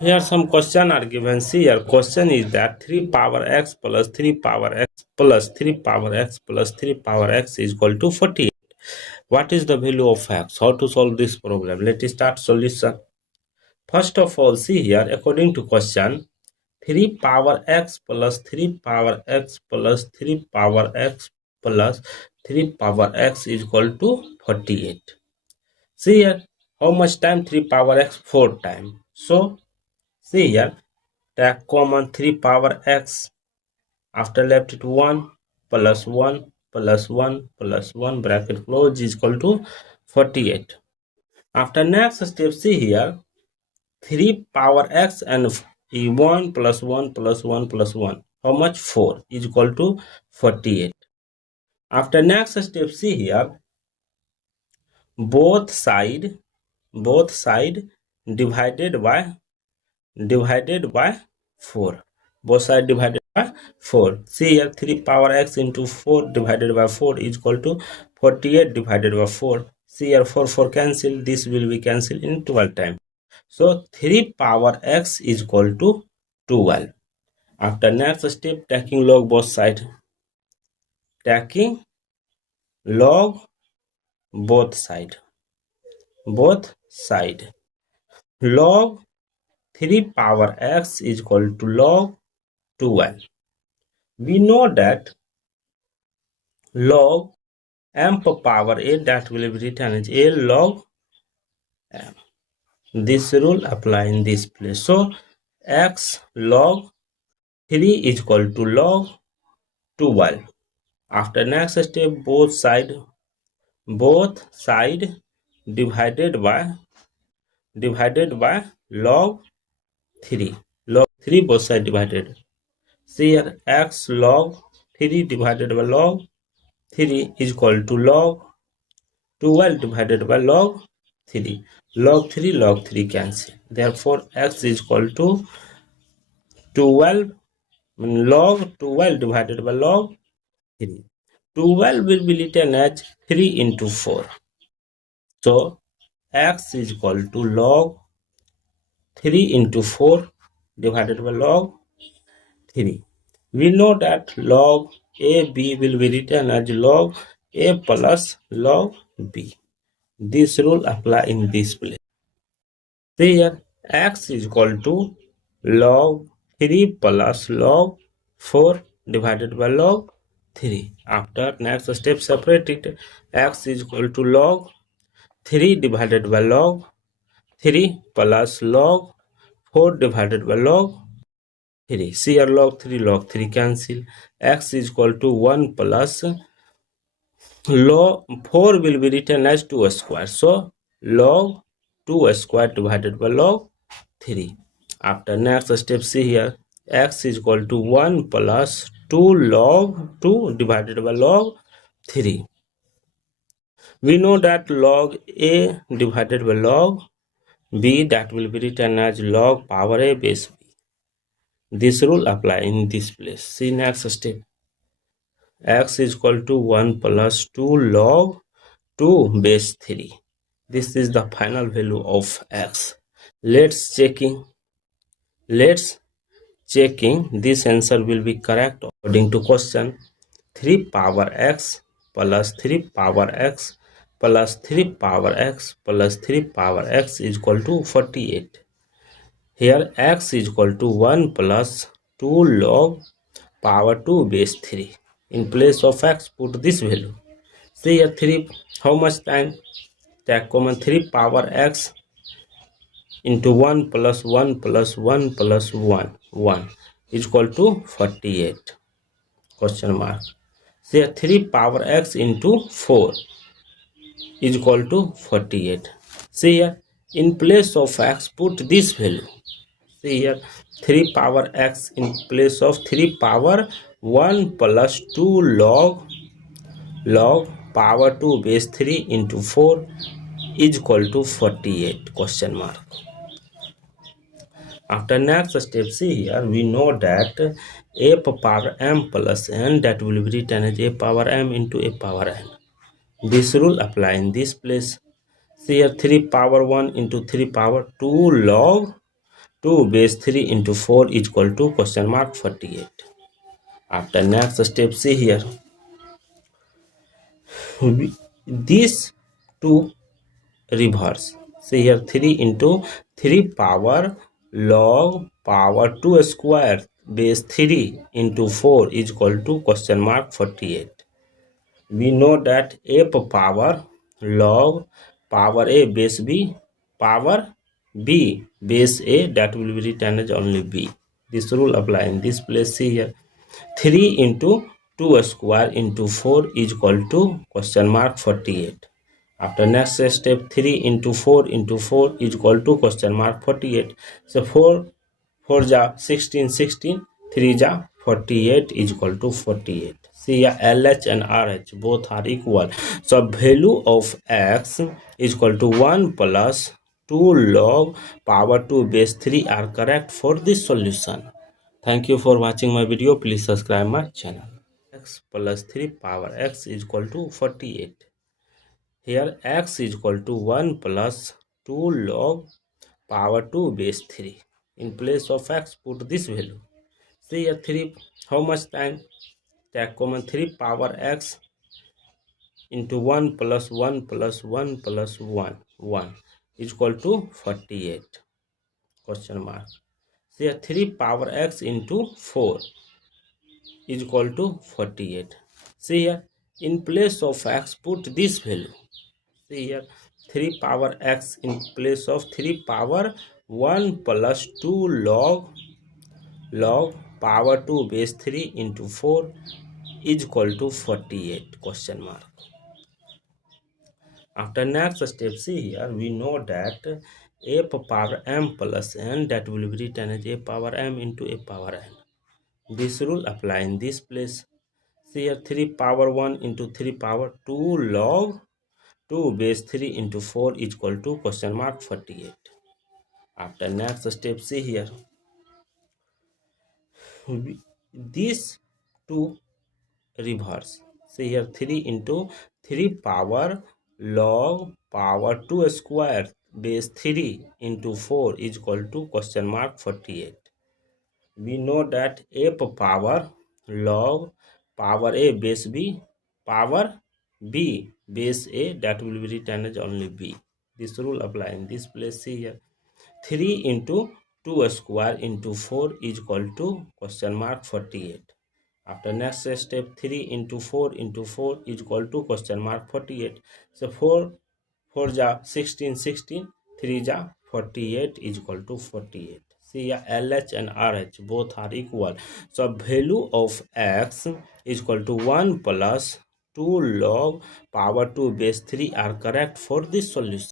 Here some question are given. See here, question is that 3 power x plus 3 power x plus 3 power x plus 3 power x is equal to 48. What is the value of x? How to solve this problem? Let us start solution. First of all, see here, according to question, 3 power x plus 3 power x plus 3 power x plus 3 power x is equal to 48. See here, how much time 3 power x? 4 times. So, see here, take common 3 power x. After left it 1 plus 1 plus 1 plus 1 bracket close is equal to 48. After next step, see here, 3 power x and 1 plus 1 plus 1 plus 1. How much? 4 is equal to 48. After next step, see here, both side divided by 4. Both side divided by 4. See here, 3 power x into 4 divided by 4 is equal to 48 divided by 4. See here, 4 cancel. This will be cancelled in 12 times. So 3 power x is equal to 12. After next step, taking log both side. Taking log both side. Log 3 power x is equal to log 12. We know that log m power a, that will be written as a log m. This rule apply in this place. So x log 3 is equal to log 12. After next step, both side divided by log 3. Log 3 both side divided. See here, x log 3 divided by log 3 is equal to log 12 divided by log 3. Log 3 cancel. Therefore, x is equal to 12 log 12 divided by log 3. 12 will be written as 3 into 4. So, x is equal to log 3 into 4 divided by log 3. We know that log AB will be written as log A plus log B. This rule apply in this place. See here, x is equal to log 3 plus log 4 divided by log 3. After next step, separate it. X is equal to log 3 divided by log 3 plus log 4 divided by log 3. See here, log 3 cancel. X is equal to 1 plus log 4 will be written as 2 square. So log 2 square divided by log 3. After next step, see here, x is equal to 1 plus 2 log 2 divided by log 3. We know that log A divided by log B, that will be written as log power A base B. This rule apply in this place. See next step. X is equal to 1 plus 2 log 2 base 3. This is the final value of x. Let's checking. This answer will be correct according to question. 3 power x plus 3 power x plus 3 power x plus 3 power x is equal to 48. Here x is equal to 1 plus 2 log power 2 base 3. In place of x, put this value. See here, 3, how much time? Take common 3 power x into 1 plus 1 plus 1 plus 1 is equal to 48. Question mark. See here, 3 power x into 4 is equal to 48. See here, in place of x, put this value. See here, 3 power x in place of 3 power 1 plus 2 log power 2 base 3 into 4 is equal to 48. Question mark. After next step, see here, we know that a power m plus n, that will be written as a power m into a power n. This rule apply in this place. See here, 3 power 1 into 3 power 2 log 2 base 3 into 4 is equal to question mark 48. After next step, see here. These two reverse. See here, 3 into 3 power log power 2 square base 3 into 4 is equal to question mark 48. We know that a power log power a base b power b base a, that will be written as only b. This rule apply in this place. See here, 3 into 2 square into 4 is equal to question mark 48. After next step, 3 into 4 into 4 is equal to question mark 48. So 4 ja 16, 16, 3 ja 48 is equal to 48. See here, LH and RH both are equal. So value of x is equal to 1 plus 2 log power 2 base 3 are correct for this solution. Thank you for watching my video. Please subscribe my channel. X plus 3 power x is equal to 48. Here x is equal to 1 plus 2 log power 2 base 3. In place of x, put this value. See here, 3, how much time? Take common, 3 power x into 1 plus 1 plus 1 plus 1, 1 is equal to 48, question mark. See here, 3 power x into 4 is equal to 48. See here, in place of x, put this value. See here, 3 power x in place of 3 power 1 plus 2 log power 2 base 3 into 4 is equal to 48, question mark. After next step, see here, we know that a power m plus n, that will be written as a power m into a power n. This rule apply in this place. See here, 3 power 1 into 3 power 2 log 2 base 3 into 4 is equal to question mark 48. After next step, see here, these two reverse. See here, 3 into 3 power log power 2 square base 3 into 4 is equal to question mark 48. We know that a power log power a base b power b base a, that will be written as only b. This rule apply in this place. See here, 3 into 2 square into 4 is equal to question mark 48. After next step, 3 into 4 into 4 is equal to question mark 48. So 4 ja 16, 16, 3 ja 48 is equal to 48. See here, LH and RH both are equal. So value of x is equal to 1 plus 2 log power 2 base 3 are correct for this solution.